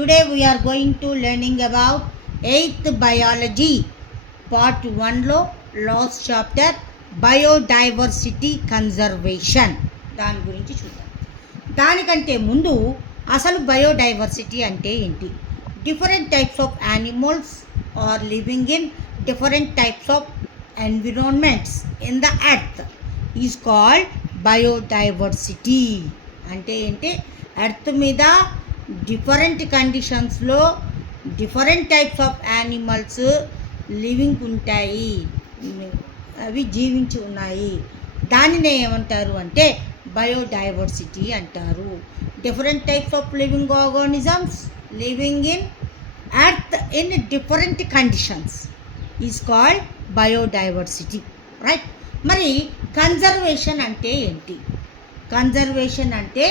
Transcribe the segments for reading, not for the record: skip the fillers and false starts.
Today we are going to learning about 8th biology part 1 లో last chapter biodiversity conservation దాని గురించి చూద్దాం. దానికంటే ముందు అసలు బయోడైవర్సిటీ అంటే ఏంటి? Different types of animals are living in different types of environments in the earth is called biodiversity. అంటే ఏంటి? ఎర్త్ మీద డిఫరెంట్ కండిషన్స్లో different types of animals living ఉంటాయి, అవి జీవించి ఉన్నాయి. దానినే ఏమంటారు అంటే బయోడైవర్సిటీ అంటారు. Different types of living organisms living in earth in different conditions is called biodiversity, right? మరి కన్జర్వేషన్ అంటే ఏంటి? కన్జర్వేషన్ అంటే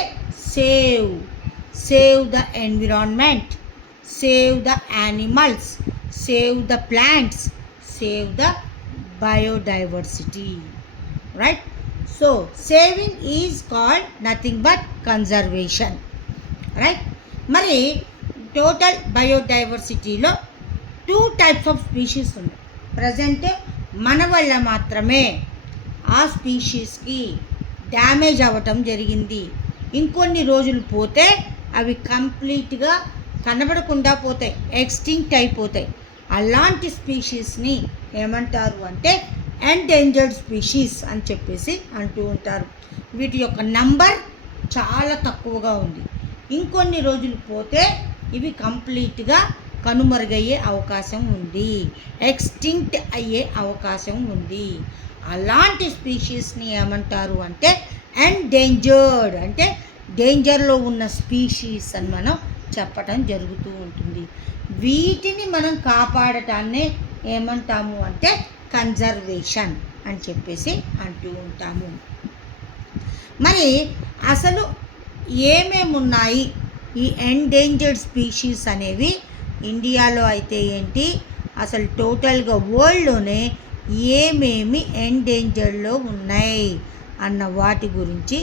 save the environment, save the animals, save the plants, save the biodiversity, right? So saving is called nothing but conservation, right? మరి total బయోడైవర్సిటీలో 2 types of species ఉన్నాయి. Present మన వల్ల మాత్రమే ఆ స్పీషీస్కి డ్యామేజ్ అవ్వటం జరిగింది. ఇంకొన్ని రోజులు పోతే అవి కంప్లీట్గా కనబడకుండా పోతాయి, ఎక్స్టింక్ట్ అయిపోతాయి. అలాంటి స్పీషీస్ని ఏమంటారు అంటే ఎండేంజర్డ్ స్పీషీస్ అని చెప్పేసి అంటూ ఉంటారు. వీటి యొక్క నంబర్ చాలా తక్కువగా ఉంది. ఇంకొన్ని రోజులు పోతే ఇవి కంప్లీట్గా కనుమరుగయ్యే అవకాశం ఉంది, ఎక్స్టింక్ట్ అయ్యే అవకాశం ఉంది. అలాంటి స్పీషీస్ని ఏమంటారు అంటే ఎండేంజర్డ్, అంటే డేంజర్లో ఉన్న స్పీషీస్ అని మనం చెప్పటం జరుగుతూ ఉంటుంది. వీటిని మనం కాపాడటాన్నే ఏమంటాము అంటే కన్జర్వేషన్ అని చెప్పేసి అంటూ ఉంటాము. మరి అసలు ఏమేమి ఉన్నాయి ఈ ఎండేంజర్డ్ స్పీషీస్ అనేవి? ఇండియాలో అయితే ఏంటి, అసలు టోటల్గా వరల్డ్లోనే ఏమేమి ఎండేంజర్డ్లో ఉన్నాయి అన్న వాటి గురించి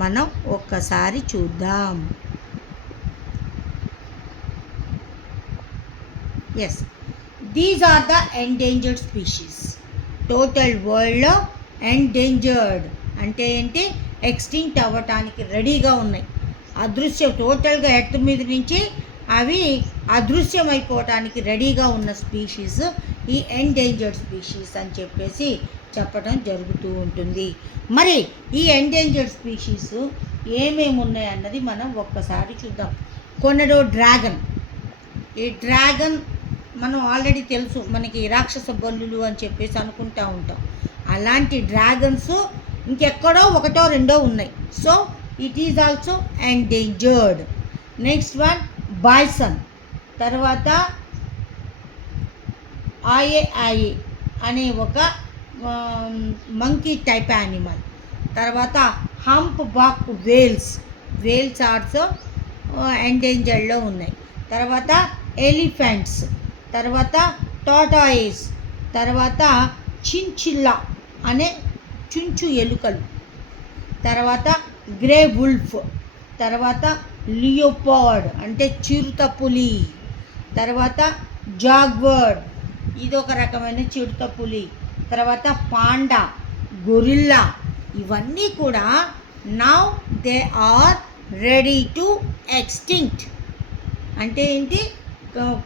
మనం ఒక్కసారి చూద్దాం. Yes, these are the endangered species. Total వరల్డ్లో ఎండేంజర్డ్ అంటే ఏంటి? ఎక్స్టింక్ట్ అవ్వటానికి రెడీగా ఉన్నాయి. టోటల్గా ఎర్త్ మీద నుంచి అవి అదృశ్యమైపోవటానికి రెడీగా ఉన్న స్పీషీస్ ఈ ఎండేంజర్డ్ స్పీషీస్ అని చెప్పేసి చెప్పడం జరుగుతూ ఉంటుంది. మరి ఈ ఎండేంజర్డ్ స్పీషీస్ ఏమేమి ఉన్నాయి అన్నది మనం ఒక్కసారి చూద్దాం. కొన్నడో డ్రాగన్. ఈ డ్రాగన్ మనం ఆల్రెడీ తెలుసు, మనకి రాక్షస బల్లులు అని చెప్పేసి అనుకుంటూ ఉంటాం. అలాంటి డ్రాగన్స్ ఇంకెక్కడో ఒకటో రెండో ఉన్నాయి. So it is also endangered. Next one bison. తర్వాత ఆయే అనే ఒక మంకీ టైప్ యానిమల్. తర్వాత హంప్ బాక్ వేల్స్ ఆల్సో ఎండేంజర్డ్లో ఉన్నాయి. తర్వాత ఎలిఫెంట్స్, తర్వాత టాటాయిస్, తర్వాత చించిల్లా అనే చుంచు ఎలుకలు, తర్వాత గ్రే వుల్ఫ్, తర్వాత లియోపార్డ్ అంటే చిరుతపులి, తర్వాత జాగ్వర్డ్ ఇది ఒక రకమైన చిరుతపులి, తర్వాత పాండా, గొరిల్లా. ఇవన్నీ కూడా now they are ready to extinct. అంటే ఏంటి?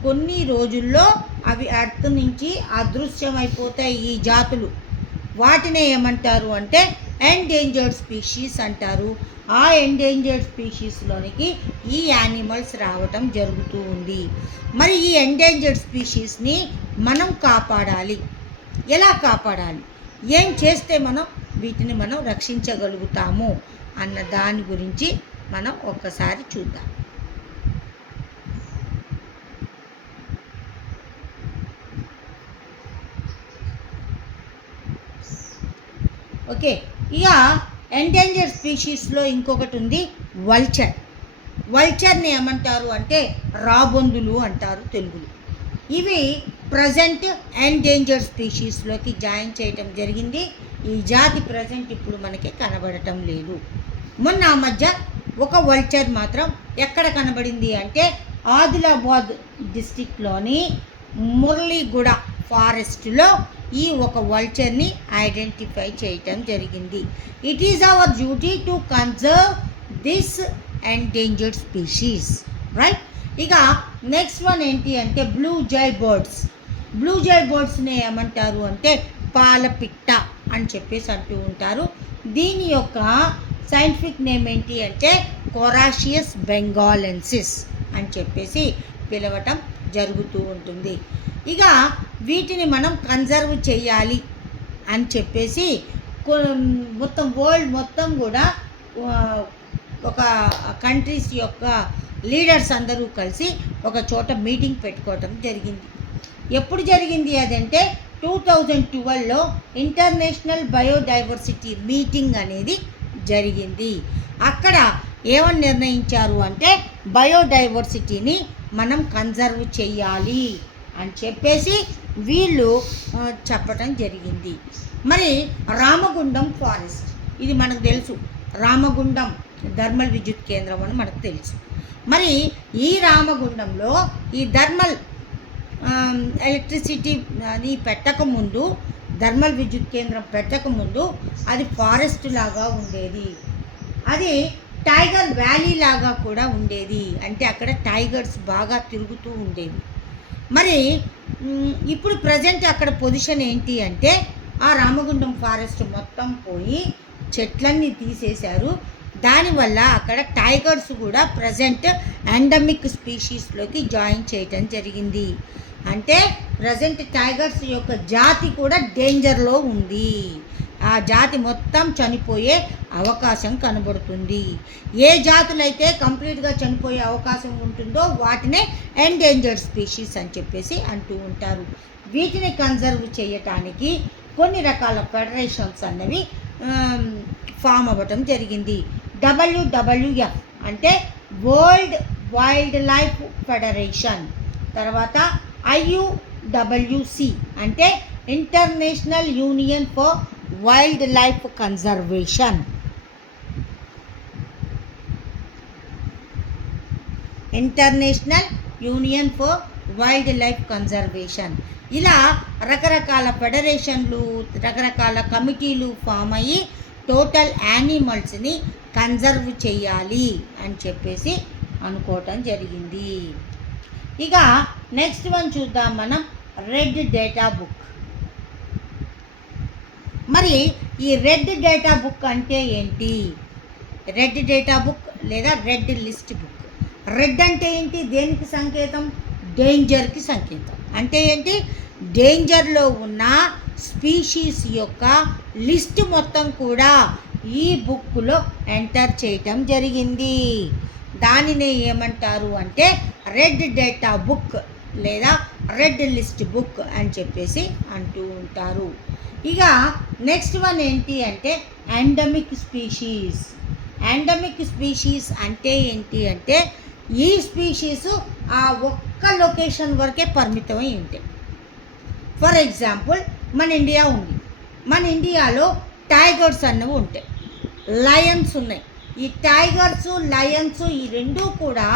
కొన్ని రోజుల్లో అవి ఎర్త్ నుంచి అదృశ్యమైపోతాయి ఈ జాతులు. వాటినే ఏమంటారు అంటే ఎండేంజర్డ్ స్పీషీస్ అంటారు. ఆ ఎండేంజర్డ్ స్పీషీస్లోనికి ఈ యానిమల్స్ రావటం జరుగుతూ ఉంది. మరి ఈ ఎండేంజర్డ్ స్పీషీస్ని మనం కాపాడాలి. ఎలా కాపాడాలి? ఏం చేస్తే మనం వీటిని మనం రక్షించగలుగుతాము అన్న దాని గురించి మనం ఒక్కసారి చూద్దాం. ఓకే, ఇక ఎండేంజర్డ్ స్పీషీస్లో ఇంకొకటి ఉంది వల్చర్ని ఏమంటారు అంటే రాబొందులు అంటారు తెలుగులో. ఇవి ప్రజెంట్ ఎండేంజర్డ్ స్పీషీస్లోకి జాయిన్ చేయటం జరిగింది. ఈ జాతి ప్రజెంట్ ఇప్పుడు మనకి కనబడటం లేదు. మొన్న ఆ మధ్య ఒక వల్చర్ మాత్రం ఎక్కడ కనబడింది అంటే ఆదిలాబాద్ డిస్టిక్లోని మురళీగూడ ఫారెస్ట్లో ఈ ఒక వల్చర్ని ఐడెంటిఫై చేయటం జరిగింది. It is our duty to conserve this endangered species, right. ఇక నెక్స్ట్ వన్ ఏంటి అంటే బ్లూ జై బర్డ్స్. బ్లూ జై బర్డ్స్ని ఏమంటారు అంటే పాలపిట్ట అని చెప్పేసి అంటూ ఉంటారు. దీని యొక్క సైంటిఫిక్ నేమ్ ఏంటి అంటే కొరాషియస్ బెంగాలెన్సిస్ అని చెప్పేసి పిలవటం జరుగుతూ ఉంటుంది. ఇక వీటిని మనం కన్జర్వ్ చేయాలి అని చెప్పేసి మొత్తం వరల్డ్ మొత్తం కూడా ఒక కంట్రీస్ యొక్క లీడర్స్ అందరూ కలిసి ఒక చోట మీటింగ్ పెట్టుకోవటం జరిగింది. ఎప్పుడు జరిగింది అదంటే 2012లో ఇంటర్నేషనల్ బయోడైవర్సిటీ మీటింగ్ అనేది జరిగింది. అక్కడ ఏమని నిర్ణయించారు అంటే బయోడైవర్సిటీని మనం కన్జర్వ్ చేయాలి అని చెప్పేసి వీళ్ళు చెప్పటం జరిగింది. మరి రామగుండం ఫారెస్ట్, ఇది మనకు తెలుసు, రామగుండం థర్మల్ విద్యుత్ కేంద్రం అని మనకు తెలుసు. మరి ఈ రామగుండంలో ఈ థర్మల్ ఎలక్ట్రిసిటీ అని పెట్టకముందు, థర్మల్ విద్యుత్ కేంద్రం పెట్టకముందు అది ఫారెస్ట్ లాగా ఉండేది. అది టైగర్ వ్యాలీ లాగా కూడా ఉండేది, అంటే అక్కడ టైగర్స్ బాగా తిరుగుతూ ఉండేవి. మరి ఇప్పుడు ప్రజెంట్ అక్కడ పొజిషన్ ఏంటి అంటే ఆ రామగుండం ఫారెస్ట్ మొత్తం పోయి చెట్లన్నీ తీసేశారు. దానివల్ల అక్కడ టైగర్స్ కూడా ప్రజెంట్ ఎండమిక్ స్పీషీస్లోకి జాయిన్ చేయటం జరిగింది. అంటే ప్రజెంట్ టైగర్స్ యొక్క జాతి కూడా డేంజర్లో ఉంది. ఆ జాతి మొత్తం చనిపోయే అవకాశం కనబడుతుంది. ఏ జాతులైతే కంప్లీట్గా చనిపోయే అవకాశం ఉంటుందో వాటినే ఎండేంజర్డ్ స్పీషీస్ అని చెప్పేసి అంటూ ఉంటారు. వీటిని కన్జర్వ్ చేయటానికి కొన్ని రకాల ఫెడరేషన్స్ అన్నవి ఫామ్ అవ్వటం జరిగింది. WWF అంటే వరల్డ్ వైల్డ్ లైఫ్ ఫెడరేషన్, తర్వాత IUWC అంటే international union for wild life conservation, international union for wild life conservation. ఇలా రకరకాల ఫెడరేషన్లు, రకరకాల కమిటీలు ఫామ్ అయ్యి టోటల్ యానిమల్స్ని కన్జర్వ్ చేయాలి అని చెప్పేసి అనుకోవటం జరిగింది. ఇక నెక్స్ట్ వన్ చూద్దాం మనం, రెడ్ డేటా బుక్. మరి ఈ రెడ్ డేటా బుక్ అంటే ఏంటి? రెడ్ డేటా బుక్ లేదా రెడ్ లిస్ట్ బుక్. రెడ్ అంటే ఏంటి? దేనికి సంకేతం? డేంజర్కి సంకేతం. అంటే ఏంటి? డేంజర్లో ఉన్న స్పీషీస్ యొక్క లిస్ట్ మొత్తం కూడా ఈ బుక్లో ఎంటర్ చేయటం జరిగింది. దానిని ఏమంటారు అంటే రెడ్ డేటా బుక్ లేదా రెడ్ లిస్ట్ బుక్ అని చెప్పేసి అంటూ ఉంటారు. ఇక నెక్స్ట్ వన్ ఏంటి అంటే ఎండమిక్ స్పీషీస్. ఎండమిక్ స్పీషీస్ అంటే ఏంటి అంటే ఈ స్పీషీస్ ఆ ఒక్క లొకేషన్ వరకే పరిమితమై ఉంటాయి. ఫర్ ఎగ్జాంపుల్ మన ఇండియా ఉంది. మన ఇండియాలో టైగర్స్ అన్నవి ఉంటాయి, లయన్స్ ఉన్నాయి. ఈ టైగర్స్, లయన్స్ ఈ రెండూ కూడా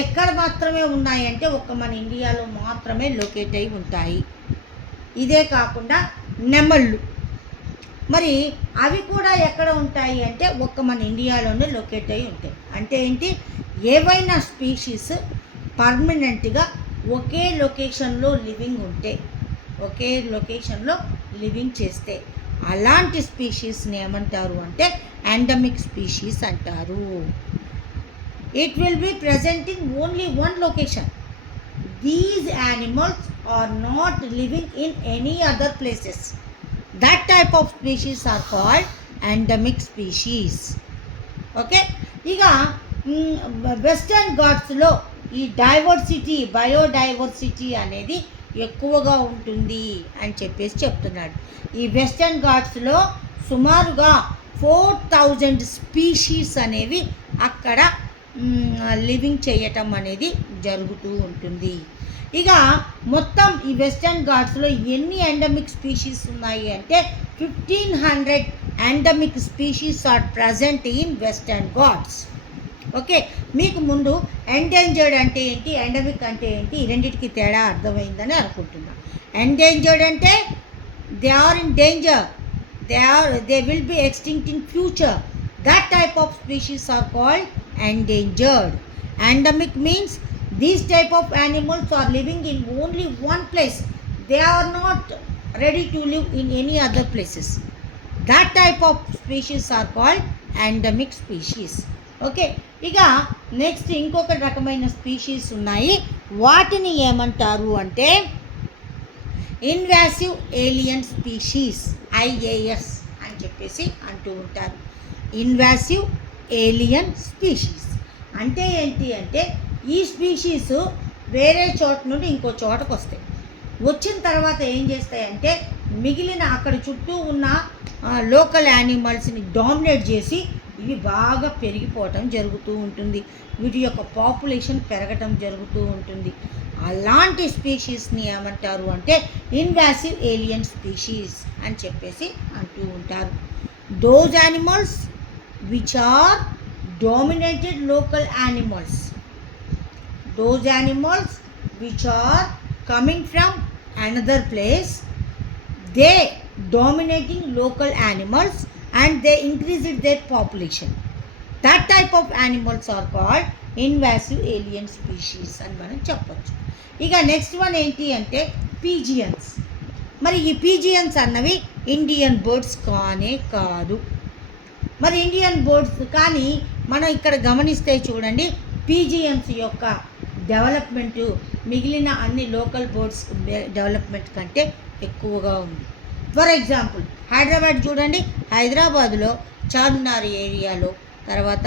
ఎక్కడ మాత్రమే ఉన్నాయంటే ఒక్క మన ఇండియాలో మాత్రమే లొకేట్ అయి ఉంటాయి. ఇదే కాకుండా నెమళ్ళు, మరి అవి కూడా ఎక్కడ ఉంటాయి అంటే ఒక్క మన ఇండియాలోనే లొకేట్ అయి ఉంటాయి. అంటే ఏంటి? ఏవైనా స్పీషీస్ పర్మనెంట్గా ఒకే లొకేషన్లో లివింగ్ ఉంటే, ఒకే లొకేషన్లో లివింగ్ చేస్తే అలాంటి స్పీషీస్ని ఏమంటారు అంటే ఎండమిక్ స్పీషీస్ అంటారు. It will be present in only one location. These animals are not living in any other places. That type of species are called endemic species. Okay. ఇక వెస్టర్న్ ఘాట్స్లో ఈ డైవర్సిటీ, బయోడైవర్సిటీ అనేది ఎక్కువగా ఉంటుంది అని చెప్పేసి చెప్తున్నాడు. ఈ వెస్టర్న్ ఘాట్స్లో సుమారుగా 4000 స్పీషీస్ అనేవి అక్కడ లివింగ్ చేయటం అనేది జరుగుతూ ఉంటుంది. ఇక మొత్తం ఈ వెస్టర్న్ ఘాట్స్లో ఎన్ని ఎండమిక్ స్పీషీస్ ఉన్నాయి అంటే 1500 endemic species are present in Western Ghats. Okay, మీకు ముందు ఎండేంజర్డ్ అంటే ఏంటి, ఎండమిక్ అంటే ఏంటి, ఈ రెండింటికి తేడా అర్థమైందని అనుకుంటున్నా. ఎండేంజర్డ్ అంటే they are in danger, they will be extinct in future. That type of species are called endangered. Endemic means these type of animals are living in only one place. They are not ready to live in any other places. That type of species are called endemic species. Okay, ఇక next ఇంకొక రకమైన species ఉన్నాయి. వాటిని ఏమంటారు అంటే invasive alien species, IAS అని చెప్పేసి అంటూ ఉంటారు. ఇన్వాసివ్ ఏలియన్ స్పీషీస్ అంటే ఏంటి అంటే ఈ స్పీషీస్ వేరే చోట నుండి ఇంకో చోటకు వస్తాయి. వచ్చిన తర్వాత ఏం చేస్తాయంటే మిగిలిన అక్కడ చుట్టూ ఉన్న లోకల్ యానిమల్స్ని డామినేట్ చేసి ఇవి బాగా పెరిగిపోవటం జరుగుతూ ఉంటుంది. వీటి యొక్క పాపులేషన్ పెరగటం జరుగుతూ ఉంటుంది. అలాంటి స్పీషీస్ని ఏమంటారు అంటే ఇన్వాసివ్ ఏలియన్ స్పీషీస్ అని చెప్పేసి అంటూ ఉంటారు. Those animals which are dominated local animals, those animals which are coming from another place, they dominating local animals and they increased their population. That type of animals are called invasive alien species అని మనం చెప్పొచ్చు. ఇక next one ఏంటి అంటే pigeons. మరి ఈ pigeons అన్నవి Indian birds కానే కాదు. మరి ఇండియన్ బర్డ్స్ కానీ మనం ఇక్కడ గమనిస్తే చూడండి, పీజియన్స్ యొక్క డెవలప్మెంటు మిగిలిన అన్ని లోకల్ బర్డ్స్ డెవలప్మెంట్ కంటే ఎక్కువగా ఉంది. ఫర్ ఎగ్జాంపుల్ హైదరాబాద్ చూడండి, హైదరాబాదులో చార్మినార్ ఏరియాలో, తర్వాత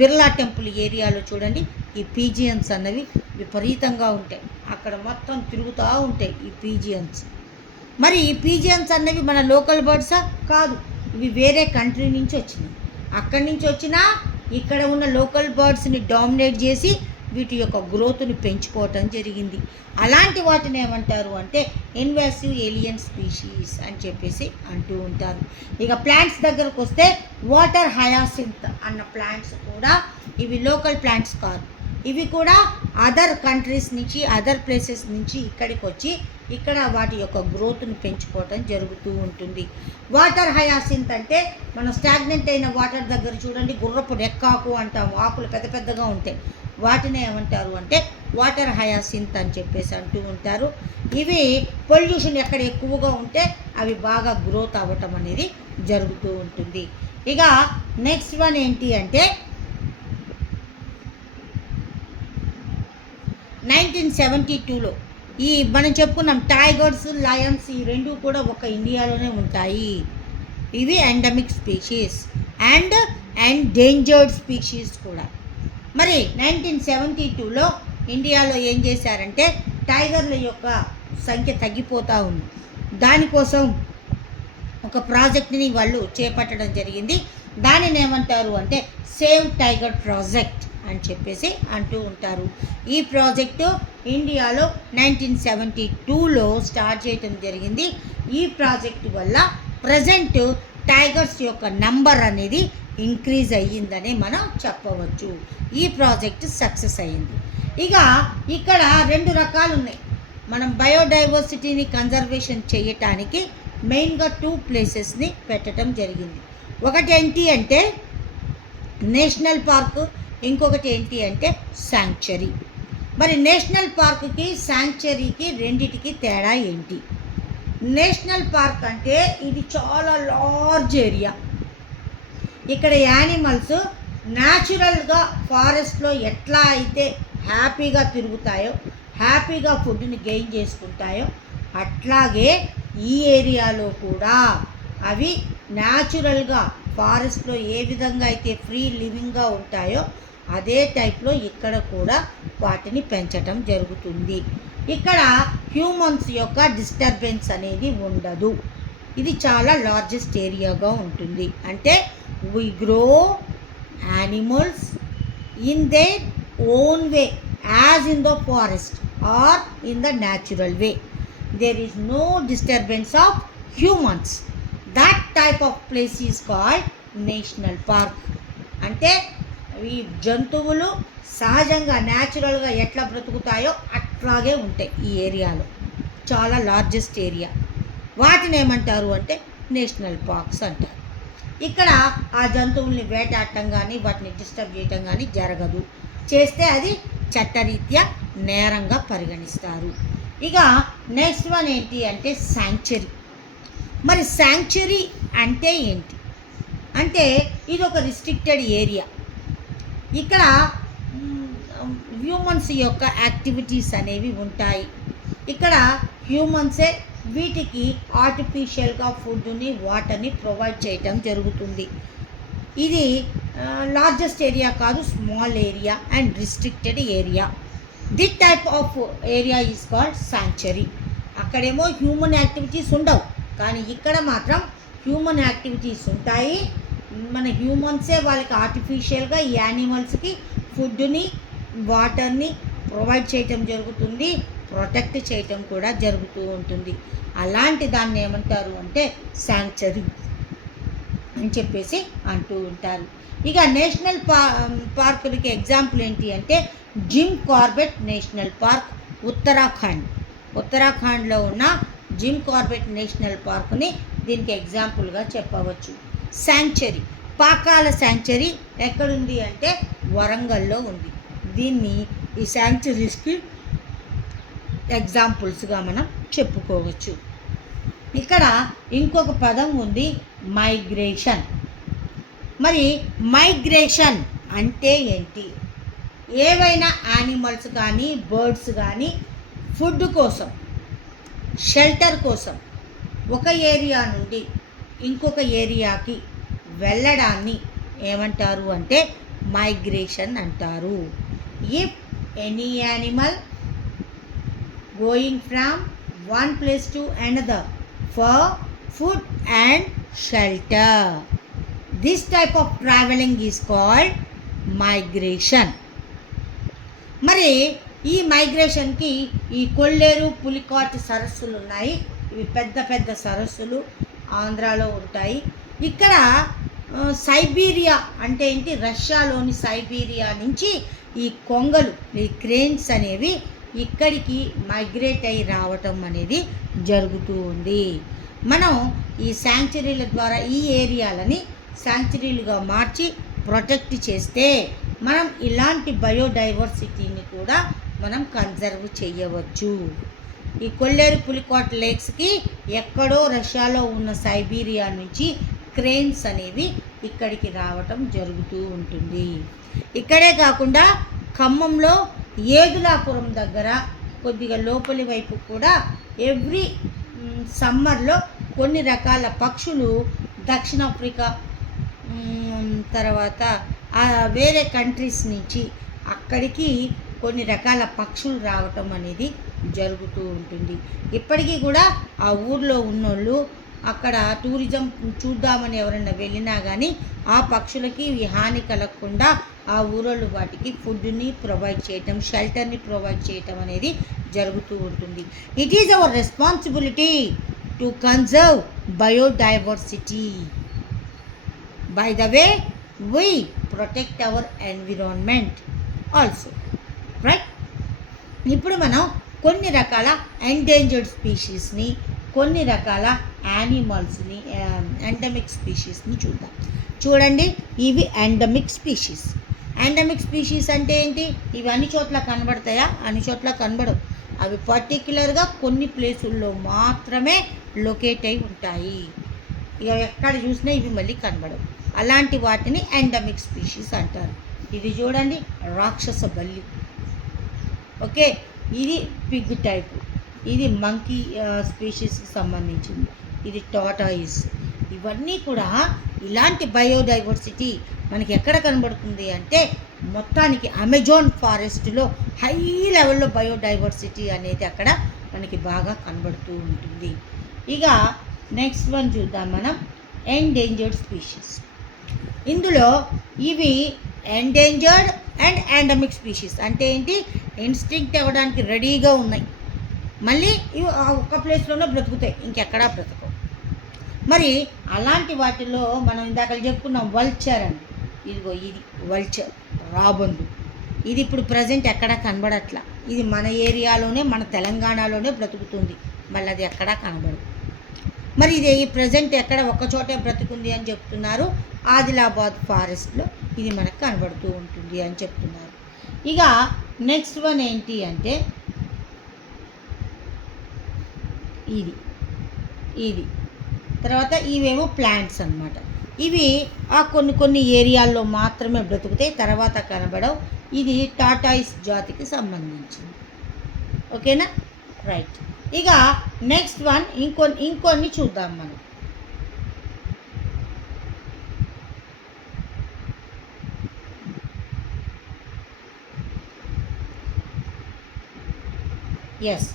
బిర్లా టెంపుల్ ఏరియాలో చూడండి ఈ పీజియన్స్ అన్నవి విపరీతంగా ఉంటాయి. అక్కడ మొత్తం తిరుగుతూ ఉంటాయి ఈ పీజియన్స్. మరి ఈ పీజియన్స్ అన్నవి మన లోకల్ బర్డ్సా? కాదు, ఇవి వేరే కంట్రీ నుంచి వచ్చినాయి. అక్కడి నుంచి వచ్చినా ఇక్కడ ఉన్న లోకల్ బర్డ్స్ని డామినేట్ చేసి వీటి యొక్క గ్రోత్ని పెంచుకోవటం జరిగింది. అలాంటి వాటిని ఏమంటారు అంటే ఇన్వాసివ్ ఏలియన్ స్పీషీస్ అని చెప్పేసి అంటూ ఉంటారు. ఇక ప్లాంట్స్ దగ్గరకు వస్తే వాటర్ హయాసింత్ అన్న ప్లాంట్స్ కూడా ఇవి లోకల్ ప్లాంట్స్ కాదు. ఇవి కూడా అదర్ కంట్రీస్ నుంచి, అదర్ ప్లేసెస్ నుంచి ఇక్కడికి వచ్చి ఇక్కడ వాటి యొక్క గ్రోత్ని పెంచుకోవటం జరుగుతూ ఉంటుంది. వాటర్ హయాసింత్ అంటే మనం స్టాగ్నెంట్ అయిన వాటర్ దగ్గర చూడండి గుర్రపు రెక్కాకు అంటాము, ఆకులు పెద్ద పెద్దగా ఉంటాయి. వాటిని ఏమంటారు అంటే వాటర్ హయాసింత్ అని చెప్పేసి అంటూ ఉంటారు. ఇవి పొల్యూషన్ ఎక్కడ ఎక్కువగా ఉంటే అవి బాగా గ్రోత్ అవ్వటం అనేది జరుగుతూ ఉంటుంది. ఇక నెక్స్ట్ వన్ ఏంటి అంటే 1972లో ఈ మనం చెప్పుకున్నాం టైగర్స్, లయన్స్ ఈ రెండు కూడా ఒక ఇండియాలోనే ఉంటాయి. ఇవి endemic species and endangered species కూడా. మరి 1972లో ఇండియాలో ఏం చేశారంటే టైగర్ల యొక్క సంఖ్య తగ్గిపోతూ ఉంది. దానికోసం ఒక ప్రాజెక్ట్ని వాళ్ళు చేపట్టడం జరిగింది. దానిని ఏమంటారు అంటే సేవ్ టైగర్ ప్రాజెక్ట్ అని చెప్పేసి అంటూ ఉంటారు. ఈ ప్రాజెక్టు ఇండియాలో 1972లో స్టార్ట్ చేయడం జరిగింది. ఈ ప్రాజెక్టు వల్ల ప్రజెంట్ టైగర్స్ యొక్క నంబర్ అనేది ఇంక్రీజ్ అయ్యిందని మనం చెప్పవచ్చు. ఈ ప్రాజెక్ట్ సక్సెస్ అయ్యింది. ఇక ఇక్కడ రెండు రకాలు ఉన్నాయి. మనం బయోడైవర్సిటీని కన్జర్వేషన్ చేయటానికి మెయిన్గా 2 ప్లేసెస్ని పెట్టడం జరిగింది. ఒకటి ఏంటి అంటే నేషనల్ పార్క్, ఇంకొకటి ఏంటి అంటే శాంక్చురీ. మరి నేషనల్ పార్క్కి శాంక్చురీకి రెండిటికి తేడా ఏంటి? నేషనల్ పార్క్ అంటే ఇది చాలా లార్జ్ ఏరియా. ఇక్కడ యానిమల్స్ న్యాచురల్గా ఫారెస్ట్లో ఎట్లా అయితే హ్యాపీగా తిరుగుతాయో, హ్యాపీగా ఫుడ్ని గెయిన్ చేసుకుంటాయో, అట్లాగే ఈ ఏరియాలో కూడా అవి న్యాచురల్గా ఫారెస్ట్లో ఏ విధంగా అయితే ఫ్రీ లివింగ్గా ఉంటాయో అదే టైప్లో ఇక్కడ కూడా వాటిని పెంచటం జరుగుతుంది. ఇక్కడ హ్యూమన్స్ యొక్క డిస్టర్బెన్స్ అనేది ఉండదు. ఇది చాలా లార్జెస్ట్ ఏరియాగా ఉంటుంది. అంటే we grow animals in their own way as in the forest or in the natural way. There is no disturbance of humans. That type of place is called national park. అంటే ఈ జంతువులు సహజంగా న్యాచురల్గా ఎట్లా బ్రతుకుతాయో అట్లాగే ఉంటాయి ఈ ఏరియాలో. చాలా లార్జెస్ట్ ఏరియా. వాటిని ఏమంటారు అంటే నేషనల్ పార్క్స్ అంటారు. ఇక్కడ ఆ జంతువుల్ని వేటాడటం కానీ వాటిని డిస్టర్బ్ చేయటం కానీ జరగదు. చేస్తే అది చట్టరీత్యా నేరంగా పరిగణిస్తారు. ఇక నెక్స్ట్ వన్ ఏంటి అంటే శాంక్చురీ. మరి శాంక్చురీ అంటే ఏంటి అంటే ఇది ఒక రిస్ట్రిక్టెడ్ ఏరియా. ఇక్కడ హ్యూమన్స్ యొక్క యాక్టివిటీస్ అనేవి ఉంటాయి. ఇక్కడ హ్యూమన్సే వీటికి ఆర్టిఫిషియల్గా ఫుడ్ని వాటర్ని ప్రొవైడ్ చేయటం జరుగుతుంది. ఇది లార్జెస్ట్ ఏరియా కాదు, small area and restricted area. This type of area is called sanctuary. అక్కడేమో హ్యూమన్ యాక్టివిటీస్ ఉండవు, కానీ ఇక్కడ మాత్రం హ్యూమన్ యాక్టివిటీస్ ఉంటాయి. మన హ్యూమన్సే వాళ్ళకి ఆర్టిఫిషియల్గా ఈ యానిమల్స్కి ఫుడ్ని వాటర్ని ప్రొవైడ్ చేయటం జరుగుతుంది, ప్రొటెక్ట్ చేయటం కూడా జరుగుతూ ఉంటుంది. అలాంటి దాన్ని ఏమంటారు అంటే శాంక్చురీ అని చెప్పేసి అంటూ ఉంటారు. ఇక నేషనల్ పార్కులకి ఎగ్జాంపుల్ ఏంటి అంటే జిమ్ కార్బెట్ నేషనల్ పార్క్, ఉత్తరాఖండ్లో ఉన్న జిమ్ కార్బెట్ నేషనల్ పార్క్ని దీనికి ఎగ్జాంపుల్గా చెప్పవచ్చు. శాంక్చురీ, పాకాల శాంక్చురీ ఎక్కడుంది అంటే వరంగల్లో ఉంది. దీన్ని ఈ శాంక్చురీస్కి ఎగ్జాంపుల్స్గా మనం చెప్పుకోవచ్చు. ఇక్కడ ఇంకొక పదం ఉంది, మైగ్రేషన్. మరి మైగ్రేషన్ అంటే ఏంటి? ఏవైనా యానిమల్స్ కానీ బర్డ్స్ కానీ ఫుడ్ కోసం, షెల్టర్ కోసం ఒక ఏరియా నుండి ఇంకొక ఏరియాకి వెళ్ళడాన్ని ఏమంటారు అంటే మైగ్రేషన్ అంటారు. If any animal going from one place to another for food and shelter, this type of traveling is called migration. మరి ఈ మైగ్రేషన్కి ఈ కొల్లేరు పులికాట్ సరస్సులు ఉన్నాయి. ఇవి పెద్ద పెద్ద సరస్సులు ఆంధ్రాలో ఉంటాయి. ఇక్కడ సైబీరియా అంటే ఏంటి, రష్యాలోని సైబీరియా నుంచి ఈ కొంగలు, ఈ క్రేన్స్ అనేవి ఇక్కడికి మైగ్రేట్ అయ్యి రావటం అనేది జరుగుతూ ఉంది. మనం ఈ శాంక్చురీల ద్వారా ఈ ఏరియాలని శాంక్చురీలుగా మార్చి ప్రొటెక్ట్ చేస్తే మనం ఇలాంటి బయోడైవర్సిటీని కూడా మనం కన్జర్వ్ చేయవచ్చు. ఈ కొల్లేరు పులికాట్ లేక్స్కి ఎక్కడో రష్యాలో ఉన్న సైబీరియా నుంచి క్రేన్స్ అనేవి ఇక్కడికి రావటం జరుగుతూ ఉంటుంది. ఇక్కడే కాకుండా ఖమ్మంలో ఏదులాపురం దగ్గర కొద్దిగా లోపలి వైపు కూడా ఎవ్రీ సమ్మర్లో కొన్ని రకాల పక్షులు దక్షిణాఫ్రికా తర్వాత వేరే కంట్రీస్ నుంచి అక్కడికి కొన్ని రకాల పక్షులు రావటం అనేది జరుగుతూ ఉంటుంది. ఇప్పటికీ కూడా ఆ ఊర్లో ఉన్నోళ్ళు అక్కడ టూరిజం చూద్దామని ఎవరైనా వెళ్ళినా కానీ ఆ పక్షులకి హాని కలగకుండా ఆ ఊరోళ్ళు వాటికి ఫుడ్ని ప్రొవైడ్ చేయటం, షెల్టర్ని ప్రొవైడ్ చేయటం అనేది జరుగుతూ ఉంటుంది. It is our responsibility to conserve biodiversity. By the way we protect our environment also, right? ఇప్పుడు మనం కొన్ని రకాల ఎండేంజర్డ్ స్పీషీస్ని, కొన్ని రకాల యానిమల్స్ని, ఎండమిక్ స్పీషీస్ని చూద్దాం. చూడండి, ఇవి ఎండమిక్ స్పీషీస్. ఎండమిక్ స్పీషీస్ అంటే ఏంటి? ఇవి అన్ని చోట్ల కనబడతాయా? అన్ని చోట్ల కనబడవు. అవి పర్టిక్యులర్గా కొన్ని ప్లేసుల్లో మాత్రమే లొకేట్ అయి ఉంటాయి. ఇక ఎక్కడ చూసినా ఇవి మళ్ళీ కనబడవు. అలాంటి వాటిని ఎండమిక్ స్పీషీస్ అంటారు. ఇది చూడండి, రాక్షస బల్లి. ఓకే, ఇది పిగ్ టైప్, ఇది మంకీ స్పీషీస్కి సంబంధించింది, ఇది టాటాయిస్. ఇవన్నీ కూడా ఇలాంటి బయోడైవర్సిటీ మనకి ఎక్కడ కనబడుతుంది అంటే మొత్తానికి అమెజాన్ ఫారెస్ట్లో హై లెవెల్లో బయోడైవర్సిటీ అనేది అక్కడ మనకి బాగా కనబడుతూ ఉంటుంది. ఇక నెక్స్ట్ వన్ చూద్దాం మనం, ఎండేంజర్డ్ స్పీషీస్. ఇందులో ఇవి ఎండేంజర్డ్ అండ్ ఎండమిక్ స్పీషీస్ అంటే ఏంటి? ఇన్స్టింక్ట్ అవ్వడానికి రెడీగా ఉన్నాయి, మళ్ళీ ఇవి ఒక్క ప్లేస్లోనే బ్రతుకుతాయి, ఇంకెక్కడా బ్రతకవు. మరి అలాంటి వాటిలో మనం ఇందాక చెప్పుకున్నాం వల్చర్ అని. ఇదిగో ఇది వల్చర్. రాబందు. ఇది ఇప్పుడు ప్రజెంట్ ఎక్కడా కనబడట్లా. ఇది మన ఏరియాలోనే, మన తెలంగాణలోనే బ్రతుకుతుంది. మళ్ళీ అది ఎక్కడా కనబడదు. మరి ఇది ఈ ప్రజెంట్ ఎక్కడ ఒక్కచోటే బ్రతుకుంది అని చెప్తున్నారు. ఆదిలాబాద్ ఫారెస్ట్లో ఇది మనకు కనబడుతూ ఉంటుంది అని చెప్తున్నారు. ఇక నెక్స్ట్ వన్ ఏంటి అంటే ఇది తర్వాత ఇవేమో ప్లాంట్స్ అన్నమాట. ఇవి ఆ కొన్ని ఏరియాల్లో మాత్రమే బ్రతుకుతాయి, తర్వాత కనబడవు. ఇది టాటాయిస్ జాతికి సంబంధించింది. ఓకేనా, రైట్. ఇక నెక్స్ట్ వన్ ఇంకొన్ని చూద్దాం మనం. Yes,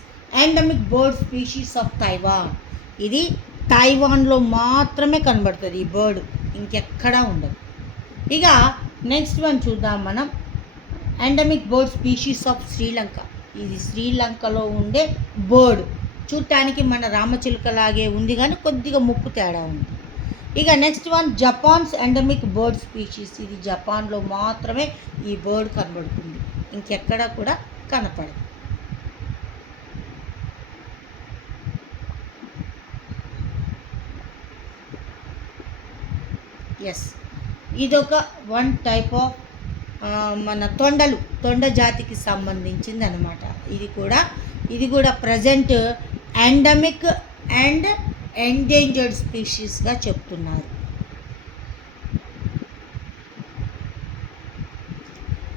endemic bird species of Taiwan. ఇది తైవాన్లో మాత్రమే కనబడుతుంది ఈ బర్డ్, ఇంకెక్కడా ఉండదు. ఇక నెక్స్ట్ వన్ చూద్దాం మనం. Endemic bird species of Sri Lanka. ఇది శ్రీలంకలో ఉండే బర్డ్. చూడటానికి మన రామచిలుకలాగే ఉంది కానీ కొద్దిగా ముక్కు తేడా ఉంది. ఇక next one Japan's endemic bird species. ఇది జపాన్లో మాత్రమే ఈ బర్డ్ కనబడుతుంది, ఇంకెక్కడా కూడా కనపడదు. ఎస్, ఇదొక వన్ టైప్ ఆఫ్ మన తొండ జాతికి సంబంధించింది అనమాట. ఇది కూడా ప్రజెంట్ ఎండమిక్ అండ్ ఎండేంజర్డ్ స్పీషీస్గా చెప్తున్నారు.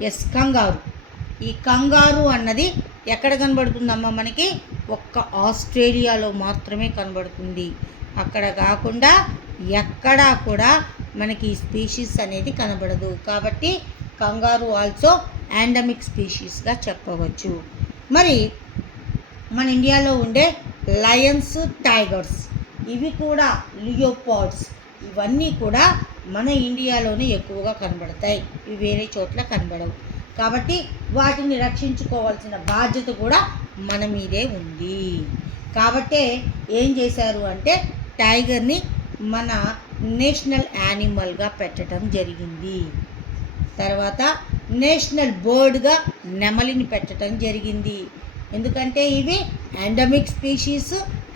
ఎస్, కంగారు. ఈ కంగారు అన్నది ఎక్కడ కనబడుతుందమ్మా మనకి? ఒక్క ఆస్ట్రేలియాలో మాత్రమే కనబడుతుంది. అక్కడ కాకుండా ఎక్కడా కూడా మనకి ఈ స్పీషీస్ అనేది కనబడదు. కాబట్టి కంగారు ఆల్సో ఎండమిక్ స్పీషీస్గా చెప్పవచ్చు. మరి మన ఇండియాలో ఉండే లయన్స్, టైగర్స్, ఇవి కూడా లియోపార్డ్స్, ఇవన్నీ కూడా మన ఇండియాలోనే ఎక్కువగా కనబడతాయి. ఇవి వేరే చోట్ల కనబడవు. కాబట్టి వాటిని రక్షించుకోవాల్సిన బాధ్యత కూడా మన మీదే ఉంది. కాబట్టే ఏం చేశారు అంటే టైగర్ని మన నేషనల్ యానిమల్గా పెట్టడం జరిగింది. తర్వాత నేషనల్ బర్డ్గా నెమలిని పెట్టడం జరిగింది. ఎందుకంటే ఇవి endemic species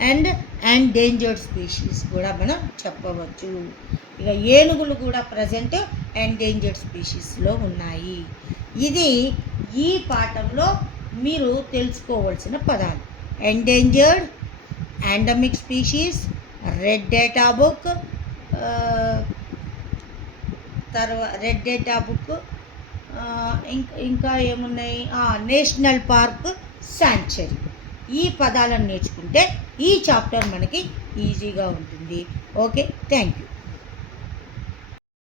and endangered species కూడా మనం చెప్పవచ్చు. ఇక ఏనుగులు కూడా ప్రజెంట్ ఎండేంజర్డ్ స్పీషీస్లో ఉన్నాయి. ఇది ఈ పాఠంలో మీరు తెలుసుకోవాల్సిన పదాలు. Endangered, endemic species, red data book, red data book, ఇంకా ఏమున్నాయి, నేషనల్ పార్క్, శాంక్చురీ. ఈ పదాలను నేర్చుకుంటే ఈ చాప్టర్ మనకి ఈజీగా ఉంటుంది. Okay, thank you.